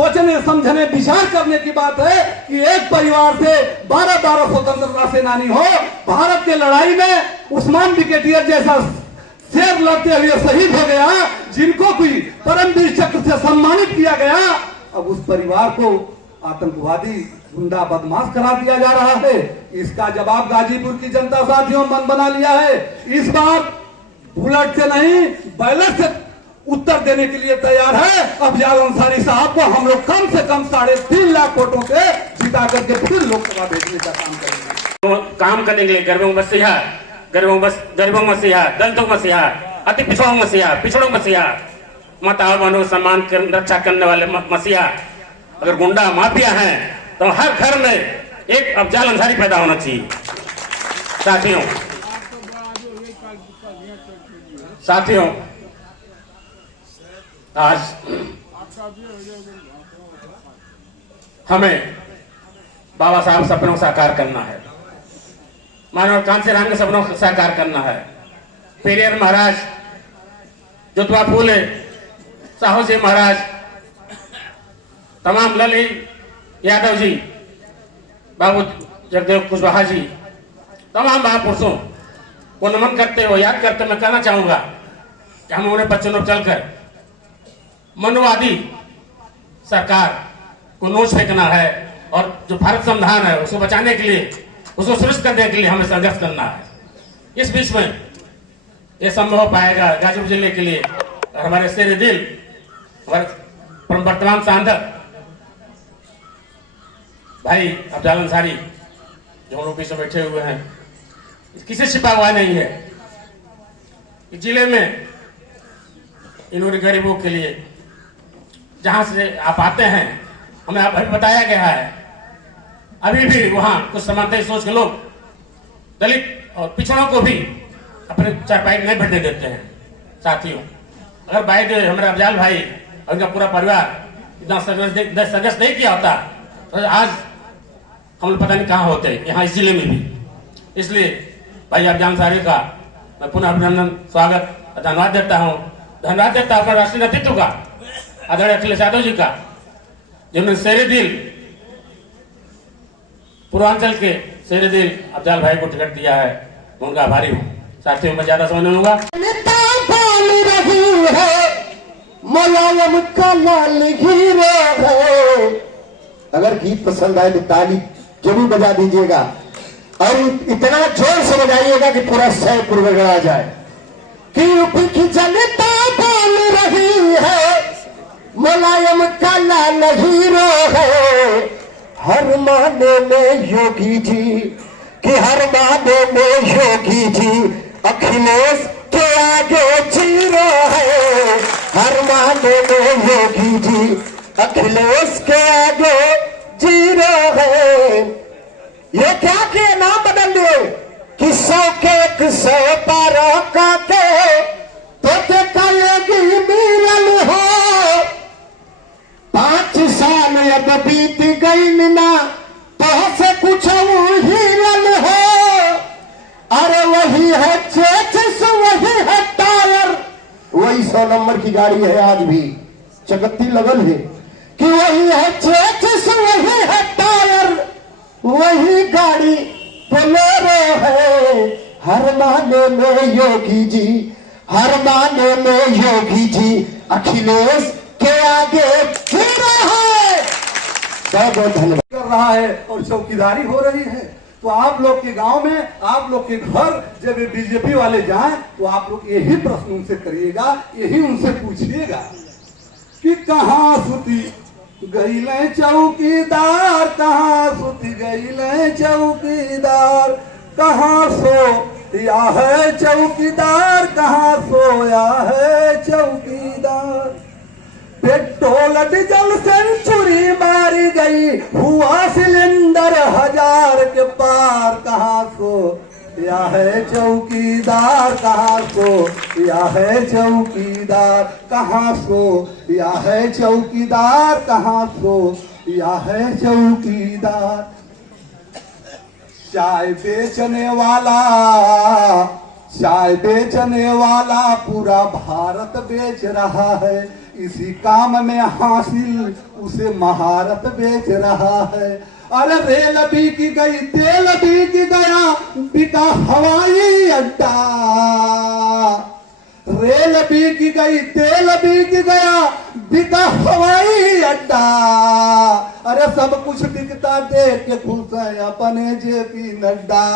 सोचने समझने विचार करने की बात है कि एक परिवार से 12 स्वतंत्रता सेनानी हो, भारत की लड़ाई में उस्मान ब्रिगेडियर जैसा शेर लड़ते हुए शहीद हो गया, जिनको कोई परमवीर चक्र से सम्मानित किया गया, अब उस परिवार को आतंकवादी गुंडा बदमाश करा दिया जा रहा है। इसका जवाब गाजीपुर की जनता साथियों मन बना लिया है। इस बार बुलेट से नहीं बैलेट से उत्तर देने के लिए तैयार है। अफजाल अंसारी साहब को हम लोग कम से कम 3.5 लाख वोटों से जिता करके फिर लोकसभा भेजने का काम करेंगे। काम करने के लिए गरीबों मसीहा, गरीबों मसीहा, दलितों मसीहा, अति पिछड़ों मसीहा, पिछड़ों मसीहा, माता और बहनों सम्मान रक्षा करने वाले मसीहा। अगर गुंडा माफिया हैं तो हर घर में एक अफजाल अंसारी पैदा होना चाहिए। साथियों आज हमें बाबा साहब सपनों को साकार करना है, मानव कांसी राम के सपनों को साकार करना है। पेरियार महाराज, ज्योतिबा फूले, साहू जी महाराज, तमाम ललित यादव जी, बाबू जगदेव कुशवाहा जी, तमाम महापुरुषों को नमन करते हो, याद करते मैं कहना चाहूंगा कि हम उन्हें बच्चों चलकर मनोवादी सरकार को नोच फेंकना है और जो भारत संविधान है उसको बचाने के लिए, उसको सुरक्षित करने के लिए हमें संघर्ष करना है। इस बीच में यह संभव हो पाएगा गाजीपुर जिले के लिए हमारे शेर दिल, हमारे वर्तमान सांसद भाई अफजाल अंसारी जो हम लोग पीछे बैठे हुए हैं, किसी छिपा हुआ नहीं है। इस जिले में इन्होंने गरीबों के लिए जहां से आप आते हैं, हमें अभी बताया गया है, अभी भी वहां कुछ समानता सोच के लोग दलित और पिछड़ों को भी अपने चारपाई नहीं बैठने देते हैं। साथियों, अगर भाई हमारे अफजाल भाई और उनका पूरा परिवार इतना संघर्ष नहीं किया होता तो आज हम लोग पता नहीं कहाँ होते, यहाँ इस जिले में भी। इसलिए भाई अफजाल अंसारी का मैं पुनः अभिनंदन, स्वागत, धन्यवाद देता हूँ। धन्यवाद देता हूँ अपने राष्ट्रीय नेतृत्व का, आदरणीय अखिलेश यादव जी का, जिन्होंने शेर दिल, पूर्वांचल के शेर दिल अफजाल भाई को टिकट दिया है, मैं उनका आभारी हूँ। साथियों मैं ज्यादा समझ नहीं लूंगा। मुलायम का लाल हीरो है। अगर गीत पसंद आए तो ताली जरूर बजा दीजिएगा और इतना जोर से बजाइएगा कि पूरा सैपुर गड़ा जाए कि यूपी की जनता बोल रही है, मुलायम का लाल हीरो है। हर माने में योगी जी, कि हर माने में योगी जी अखिलेश के आगे जीरो है। हर माने में योगी जी अखिलेश के आगे जीरो है। ये क्या किए, नाम बदल दिए कि 100 के 100 पारों का के तो कहेगी मिलन हो। 5 साल अब बीत गई ना तो से कुछ हिलन हो। अरे वही है चेचिस, वही है टायर, वही 100 नंबर की गाड़ी है, आज भी चकत्ती लगल है कि वही है चेचिस, वही है टायर, वही गाड़ी बोलेरो है। हर माने में योगी जी, हर माने में योगी जी अखिलेश के आगे जीरो है। बहुत बहुत धन्यवाद। कर रहा है और चौकीदारी हो रही है, तो आप लोग के गांव में, आप लोग के घर जब ये बीजेपी वाले जाएं तो आप लोग यही प्रश्न उनसे करिएगा, यही उनसे पूछिएगा कि कहाँ सुती गईले चौकीदार, कहाँ सुती गईले चौकीदार, कहाँ सो या है चौकीदार, कहाँ सोया है चौकीदार। पेट्रोल डीजल सेंचुरी मारी गई, हुआ सिलेंडर 1000 के पार, कहाँ सो या है चौकीदार, कहाँ सो या है चौकीदार, कहाँ सो या है चौकीदार, कहाँ सो या है चौकीदार। चाय बेचने वाला, चाय बेचने वाला पूरा भारत बेच रहा है, इसी काम में हासिल उसे महारत बेच रहा है। अरे रेल बिक गई, तेल बिक गया, बिका हवाई अड्डा। रेल बिक गई, तेल बिक गया, बिका हवाई अड्डा। अरे सब कुछ बिकता देख के खुश है अपने जेपी नड्डा।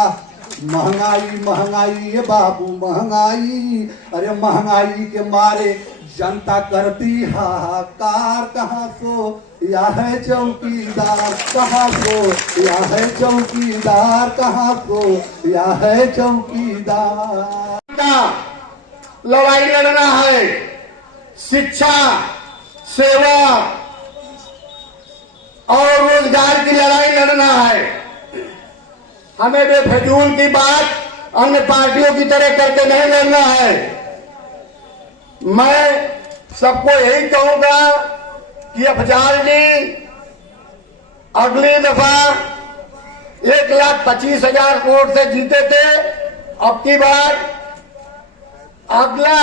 महंगाई महंगाई ये बाबू महंगाई, अरे महंगाई के मारे जनता करती हाहाकार। कहाँ सो या है चौकीदार, कहाँ सो या है चौकीदार, कहाँ सो या है चौकीदार। लड़ाई लड़ना है, शिक्षा, सेवा और रोजगार की लड़ाई लड़ना है। हमें बेफजूल की बात अन्य पार्टियों की तरह करके नहीं लड़ना है। मैं सबको यही कहूंगा कि अफजाल जी अगली दफा 1,25,000 वोट से जीते थे, अब की बार अगला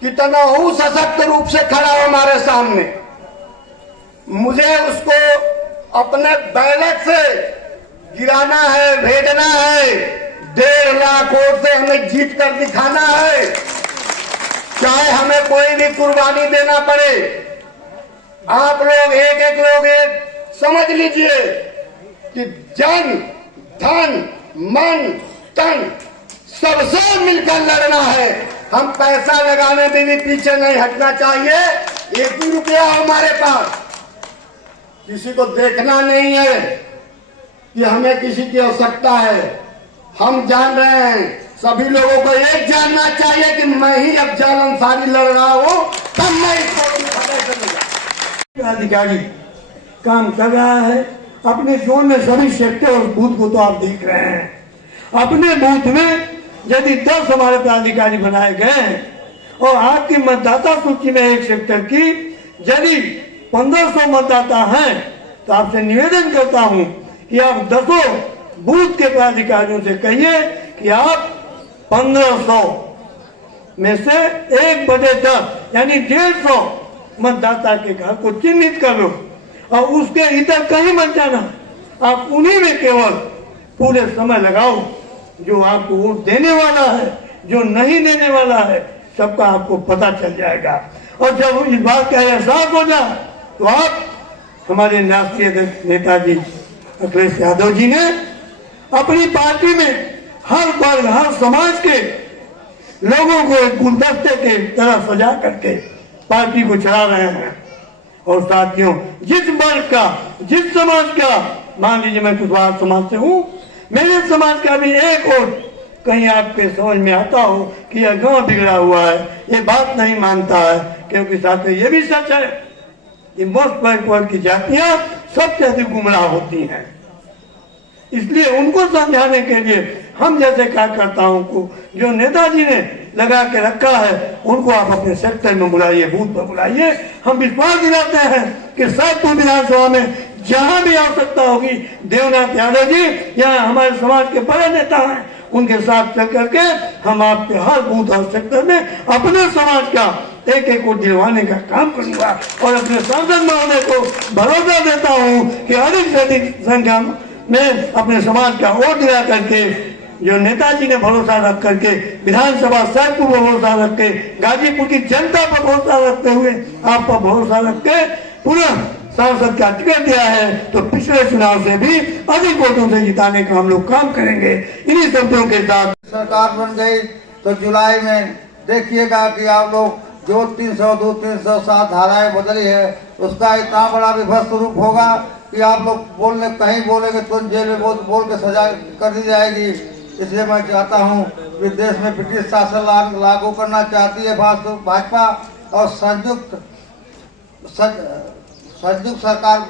कितना हूं सशक्त रूप से खड़ा हो हमारे सामने, मुझे उसको अपने बैलेट से गिराना है, भेजना है। 1.5 लाख वोट से हमें जीत कर दिखाना है, चाहे हमें कोई भी कुर्बानी देना पड़े। आप लोग एक एक लोग समझ लीजिए कि जन धन मन तन सबसे मिलकर लड़ना है। हम पैसा लगाने में भी पीछे नहीं हटना चाहिए। 1 ही रुपया हमारे पास, किसी को देखना नहीं है कि हमें किसी की आवश्यकता है। हम जान रहे हैं, सभी लोगों को एक जानना चाहिए कि मैं ही अफजाल अंसारी लड़ रहा हूं, तब मैं इसको अधिकारी काम कर रहा है अपने जोन में। सभी सेक्टर और बूथ को तो आप देख रहे हैं। अपने बूथ में यदि 10 हमारे पदाधिकारी बनाए गए हैं और आपकी मतदाता सूची में एक सेक्टर की यदि 1500 मतदाता हैं, तो आपसे निवेदन करता हूं कि आप 10 बूथ के पदाधिकारियों से कहिए कि आप 1500 में से 1/10 यानी 150 मतदाता के घर को चिन्हित कर लो और उसके इधर कहीं मत जाना। आप उन्हीं में केवल पूरे समय लगाओ। जो आपको वोट देने वाला है, जो नहीं देने वाला है, सबका आपको पता चल जाएगा। और जब इस बात का एहसास हो जाए तो आप हमारे राष्ट्रीय नेताजी अखिलेश यादव जी ने अपनी पार्टी में हर वर्ग हर समाज के लोगों को एक गुलदस्ते के तरह सजा करके पार्टी को चला रहे हैं। और साथियों, जिस वर्ग का जिस समाज का, मान लीजिए मैं कुशवाहा समाज से हूँ, मेरे समाज का भी एक वोट कहीं आपके समझ में आता हो कि यह गांव बिगड़ा हुआ है, ये बात नहीं मानता है, क्योंकि साथियों ये भी सच है कि मोस्ट बैकवर्ड की जातियां सबसे अधिक गुमराह होती हैं। इसलिए उनको समझाने के लिए हम जैसे कार्यकर्ताओं को जो नेताजी ने लगा के रखा है, उनको आप अपने सेक्टर में बुलाइए, बूथ पर बुलाइए। हम विश्वास दिलाते हैं कि सैदपुर विधानसभा में जहां भी आवश्यकता होगी, देवनाथ यादव जी यहाँ हमारे समाज के बड़े नेता हैं, उनके साथ चल करके हम आपके हर बूथ और सेक्टर में अपने समाज का एक एक को दिलवाने का काम करूंगा। और अपने सांसद महोदय को भरोसा देता हूँ कि अधिक से अधिक संख्या में अपने समाज का वोट दिला करके, जो नेताजी ने भरोसा रख करके विधानसभा सैदपुर पर भरोसा रख के, गाजीपुर की जनता पर भरोसा रखते हुए, आप पर भरोसा रख के पुनः सांसद का टिकट दिया है, तो पिछले चुनाव से भी अधिक वोटों से जिताने का हम लोग काम करेंगे। इन्हीं शब्दों के साथ सरकार बन गई तो जुलाई में देखिएगा कि आप लोग जो 302, 307 धाराएं बदली है, उसका इतना बड़ा विभत्स रूप होगा कि आप लोग बोलने कहीं बोलेंगे तो जेल में बोल के सजा कर दी जाएगी। इसलिए मैं चाहता हूँ कि देश में ब्रिटिश शासन लागू करना चाहती है भाजपा, और संयुक्त सरकार